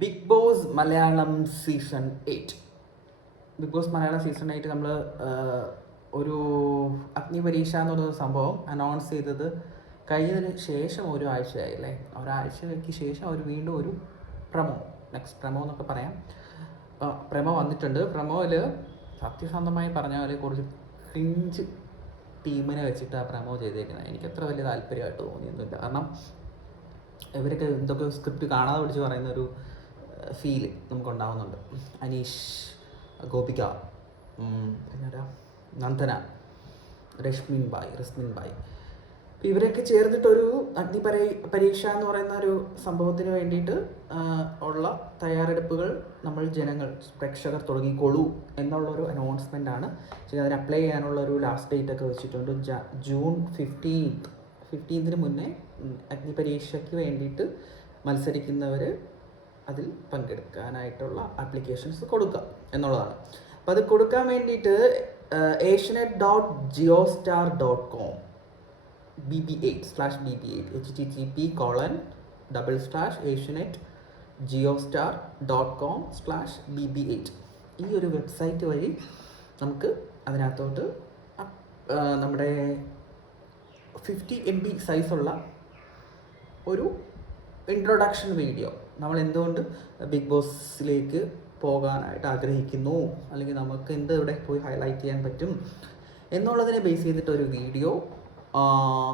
Big Boss Malayalam season 8. Bigg Boss Malayalam season 8 നമ്മൾ ഒരു അഗ്നിപരീക്ഷ എന്ന് പറയുന്ന സംഭവം അനൗൺസ് ചെയ്തത് കഴിഞ്ഞതിന് ശേഷം ഒരാഴ്ചയായി അല്ലേ. ഒരാഴ്ചയ്ക്ക് ശേഷം അവർ വീണ്ടും ഒരു നെക്സ്റ്റ് പ്രമോ എന്നൊക്കെ പറയാം, പ്രമോ വന്നിട്ടുണ്ട്. പ്രമോയിൽ സത്യസന്ധമായി പറഞ്ഞാൽ കുറച്ച് ക്രിഞ്ച് ടീമിനെ വെച്ചിട്ട് ആ പ്രമോ ചെയ്തേക്കുന്നത് എനിക്കത്ര വലിയ താല്പര്യമായിട്ട് തോന്നിയൊന്നുമില്ല. കാരണം ഇവരൊക്കെ എന്തൊക്കെ സ്ക്രിപ്റ്റ് കാണാതെ പിടിച്ച് പറയുന്നൊരു ഫീല് നമുക്കുണ്ടാവുന്നുണ്ട്. അനീഷ്, ഗോപിക, പിന്നെ നന്ദന, രശ്മിൻ ബായ്. അപ്പോൾ ഇവരൊക്കെ ചേർന്നിട്ടൊരു പരീക്ഷ എന്ന് പറയുന്ന ഒരു സംഭവത്തിന് വേണ്ടിയിട്ട് ഉള്ള തയ്യാറെടുപ്പുകൾ നമ്മൾ പ്രേക്ഷകർ തുടങ്ങിക്കോളൂ എന്നുള്ളൊരു അനൗൺസ്മെൻ്റാണ്. അതിന് അപ്ലൈ ചെയ്യാനുള്ള ഒരു ലാസ്റ്റ് ഡേറ്റ് ഒക്കെ വെച്ചിട്ടുണ്ട്. ജൂൺ 15 മുന്നേ അഗ്നിപരീക്ഷയ്ക്ക് വേണ്ടിയിട്ട് മത്സരിക്കുന്നവർ അതിൽ പങ്കെടുക്കാനായിട്ടുള്ള ആപ്ലിക്കേഷൻസ് കൊടുക്കുക എന്നുള്ളതാണ്. അപ്പോൾ അത് കൊടുക്കാൻ വേണ്ടിയിട്ട് asianet.geostar.com /BB8 http://asianet.geostar.com/BB8 ഈ ഒരു വെബ്സൈറ്റ് വഴി നമുക്ക് അതിനകത്തോട്ട് നമ്മുടെ 50 MB സൈസുള്ള ഒരു ഇൻട്രൊഡക്ഷൻ വീഡിയോ, നമ്മൾ എന്തുകൊണ്ട് ബിഗ് ബോസിലേക്ക് പോകാനായിട്ട് ആഗ്രഹിക്കുന്നു, അല്ലെങ്കിൽ നമുക്ക് ഇവിടെ പോയി ഹൈലൈറ്റ് ചെയ്യാൻ പറ്റും എന്നുള്ളതിനെ ബേസ് ചെയ്തിട്ടൊരു വീഡിയോ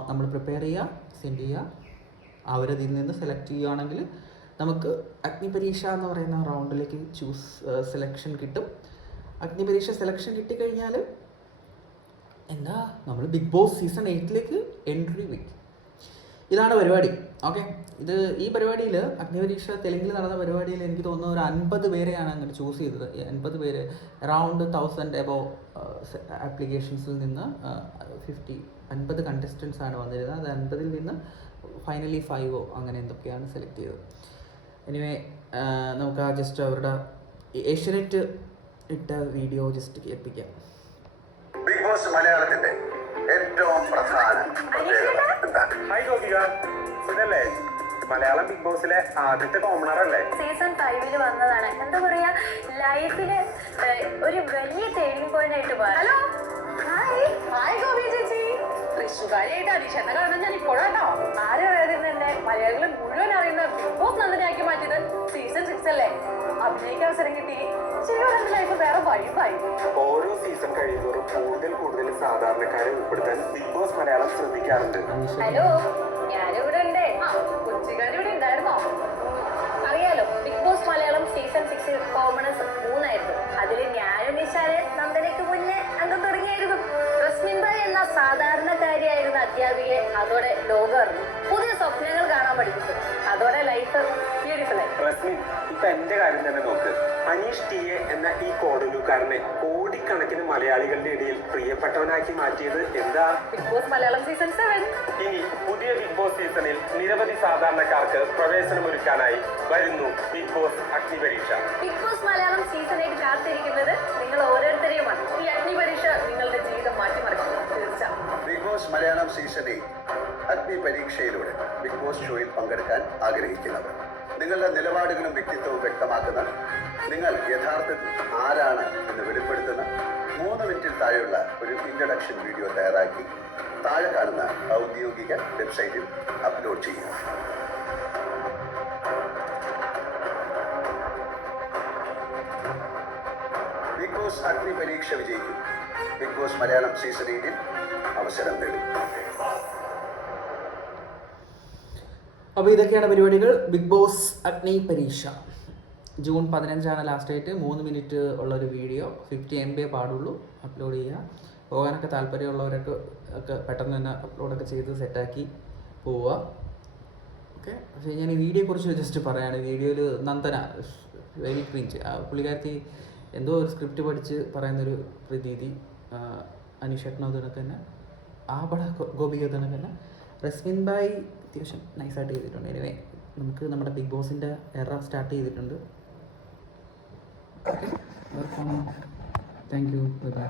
നമ്മൾ പ്രിപ്പയർ ചെയ്യുക, സെൻഡ് ചെയ്യുക. അവരതിൽ നിന്ന് സെലക്ട് ചെയ്യുകയാണെങ്കിൽ നമുക്ക് അഗ്നിപരീക്ഷ എന്ന് പറയുന്ന റൗണ്ടിലേക്ക് സെലക്ഷൻ കിട്ടും. അഗ്നിപരീക്ഷ സെലക്ഷൻ കിട്ടിക്കഴിഞ്ഞാൽ നമ്മൾ ബിഗ് ബോസ് സീസൺ 8ലേക്ക് എൻട്രി വയ്ക്കും. ഇതാണ് പരിപാടി. ഓക്കെ, ഈ പരിപാടിയിൽ അഗ്നിപരീക്ഷ തെലുങ്കിൽ നടന്ന പരിപാടിയിൽ എനിക്ക് തോന്നുന്നു ഒരു 50 പേരെയാണ് അങ്ങനെ ചൂസ് ചെയ്തത്. 50 പേര്, അറൗണ്ട് 1000 എബോവ് ആപ്ലിക്കേഷൻസിൽ നിന്ന് 50 കണ്ടസ്റ്റൻസ് ആണ് വന്നിരുന്നത്. അത് 50-ൽ നിന്ന് ഫൈനലി 5 അങ്ങനെ എന്തൊക്കെയാണ് സെലക്ട് ചെയ്തത്. എനിവേ, നമുക്ക് ജസ്റ്റ് അവരുടെ ഏഷ്യനെറ്റ് ഇട്ട വീഡിയോ ജസ്റ്റ് കേൾപ്പിക്കാം. ബിഗ് ബോസ് മലയാളത്തിന്റെ ഏറ്റവും പ്രധാന ഹായ് ഗോപിക, സുഖല്ലേ? മലയാളം ബിഗ് ബോസിലെ ആദ്യത്തെ കോമണർ അല്ലേ? സീസൺ 5 വന്നതാണ്. എന്താ പറയാ, ലൈഫില് ഒരു വലിയ ടേണിംഗ് പോയിന്റ് ആയിട്ട് പോയി. ഹലോ, ഹായ് ഗോപി ചേച്ചി. തൃശ്ശൂകാരിയായിട്ട് അനീഷേട്ടനെ കാണാൻ ഞാൻ ഇപ്പോഴാട്ടോ. ആരും അറിയാതിരുന്നെ മലയാളികൾ മുഴുവൻ അറിയുന്ന ബിഗ് ബോസ് നന്ദനയാക്കി മാറ്റിയത് സീസൺ 6 അല്ലേ. അഭിനയിക്കാൻ അവസരം കിട്ടി. ശരിയാണ്, ലൈഫ് വേറെ വൈബായി. ഓരോ സീസൺ കഴിയുന്നവരും കൂടുതൽ സാധാരണക്കാരെ ഉൾപ്പെടുത്താൻ ബിഗ് ബോസ് മലയാളം ശ്രദ്ധിക്കാറുണ്ട്. ഹലോ, ഞാനിവിടെ ഉണ്ട്. കൊച്ചുകാരിവിടെ ഉണ്ടായിരുന്നോ? അറിയാലോ, Bigg Boss Malayalam season 6 commoners 3 ആയിരുന്നു. അതിൽ ഞാനും നിശാല് നന്ദനയ്ക്ക് മുന്നേ അംഗം തുടങ്ങിയായിരുന്നു. റസ്മിൻ ബായ് എന്ന സാധാരണക്കാരിയായിരുന്ന അധ്യാപികയെ അതോടെ ലോകം അറിഞ്ഞു. പുതിയ സ്വപ്നങ്ങൾ കാണാൻ പഠിപ്പിച്ചു. അതോടെ ലൈഫ് ബ്യൂട്ടിഫുൾ ആയി. റസ്മിൻ, ഇപ്പൊ എന്റെ കാര്യം തന്നെ നോക്ക്. അനീഷ് ടിയെ എന്ന ഈ കോഡലൂക്കാരനെ കോടിക്കണക്കിന് മലയാളികളുടെ ഇടയിൽ പ്രിയപ്പെട്ടവനാക്കി മാറ്റിയത് എന്താ? Bigg Boss Malayalam season 7. ഇനി പുതിയ ബിഗ് ബോസ് സീസണിൽ നിരവധി സാധാരണക്കാർക്ക് പ്രവേശനമൊരുക്കാനായി വരുന്നു Bigg Boss Agnipariksha. Bigg Boss Malayalam season 8 കാത്തിരിക്കുന്നത് നിങ്ങൾ ഓരോരുത്തരെയുമാണ്. ഈ അഗ്നിപരീക്ഷ നിങ്ങളുടെ ജീവിതം മാറ്റിമറിക്കും, തീർച്ചയായും. ബിഗ് ബോസ് മലയാളം സീസൺ 8 അഗ്നിപരീക്ഷയിലൂടെ ബിഗ് ബോസ് ഷോയിൽ പങ്കെടുക്കാൻ ആഗ്രഹിക്കുന്നവർ, നിങ്ങളുടെ നിലപാടുകളും വ്യക്തിത്വവും വ്യക്തമാക്കുന്ന, നിങ്ങൾ യഥാർത്ഥത്തിൽ ആരാണ് എന്ന് വെളിപ്പെടുത്തുന്ന 3 മിനിറ്റിൽ താഴെയുള്ള ഒരു ഇൻട്രഡക്ഷൻ വീഡിയോ തയ്യാറാക്കി താഴെ കാണുന്ന ഔദ്യോഗിക വെബ്സൈറ്റിൽ അപ്ലോഡ് ചെയ്യുക. ബിഗ് ബോസ് അഗ്നിപരീക്ഷ വിജയിക്കും. ബിഗ് ബോസ് മലയാളം സീസൺ 8 അവസരം നേടും. അപ്പോൾ ഇതൊക്കെയാണ് പരിപാടികൾ. Bigg Boss Agnipariksha June 15 last date. 3 minute ഉള്ളൊരു വീഡിയോ, 50 MB പാടുള്ളൂ. അപ്ലോഡ് ചെയ്യുക. പോകാനൊക്കെ താല്പര്യമുള്ളവരൊക്കെ പെട്ടെന്ന് തന്നെ അപ്ലോഡൊക്കെ ചെയ്ത് സെറ്റാക്കി പോവുക. ഓക്കെ, പക്ഷേ ഞാൻ ഈ വീഡിയോയെക്കുറിച്ച് ജസ്റ്റ് പറയുകയാണ്. വീഡിയോയിൽ നന്ദന വെരി ക്രിഞ്ച്. പുള്ളിക്കാരത്തി എന്തോ ഒരു സ്ക്രിപ്റ്റ് പഠിച്ച് പറയുന്നൊരു പ്രതീതി. അനീഷേട്ടനോ ഇതിനൊക്കെ തന്നെ, ഗോപിക ഇതിനൊക്കെ തന്നെ. റസ്മിൻ ബായ് അത്യാവശ്യം നൈസായിട്ട് ചെയ്തിട്ടുണ്ട്. എനിവേ, നമുക്ക് നമ്മുടെ ബിഗ് ബോസിൻ്റെ എറ സ്റ്റാർട്ട് ചെയ്തിട്ടുണ്ട്. Thank you. ബൈ.